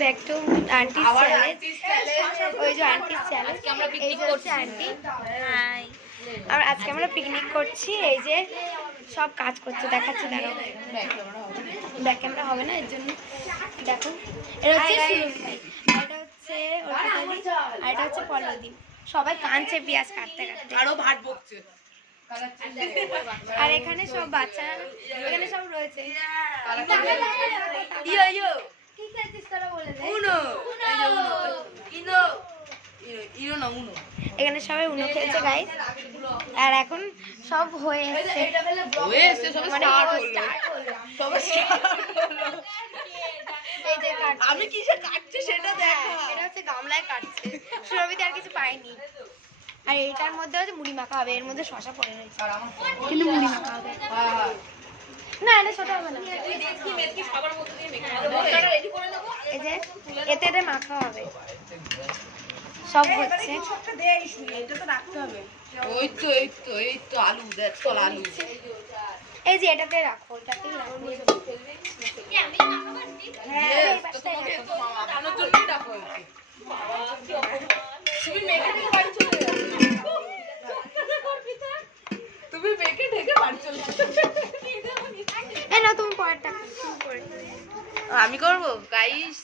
Back to আন্টির challenge. ওই যে আন্টির চ্যালেঞ্জ, এই যে হচ্ছে আন্টি। হাই। আর আজকে আমরা পিকনিক করছি। এই যে সব কাজ করছে, দেখাচ্ছি দাঁড়াও। ব্যাক ক্যামেরা হবে না, এর জন্য দেখো। এটা হচ্ছে সুরভি, এটা হচ্ছে অর্পিতাদি, আর এটা হচ্ছে পল্লবী। সবাই কাঁদছে পেঁয়াজ কাটতে কাটতে, আরো ভাট বকছে। আর এখানে সব বাচ্চারা এখানে সব রয়েছে। এখানে সবাই উনো খেলছে গাইস। আর এখন সব হয়ে এসেছে, মানে এই যে আমি কিসে কাটছে সেটা দেখা। এটা হচ্ছে গামলায় কাটছে, সুরভিতে আর কিছু পাইনি। আর এটার মধ্যে হচ্ছে মুড়ি মাখা হবে, এর মধ্যে শসা পড়ে রয়েছে কিন্তু মুড়ি মাখা হবে না, এটা ছোট হবে না। এই যে এতে এতে মাখা হবে, সব হচ্ছে। এই তো আলু দেখ, চল আলু। এই যে এটাতে রাখো, এটাতে রাখো। তুমি মেয়েকে ঢেকে বাড়ি চলে এই না, তুমি পরেরটা আমি করবো গাইস।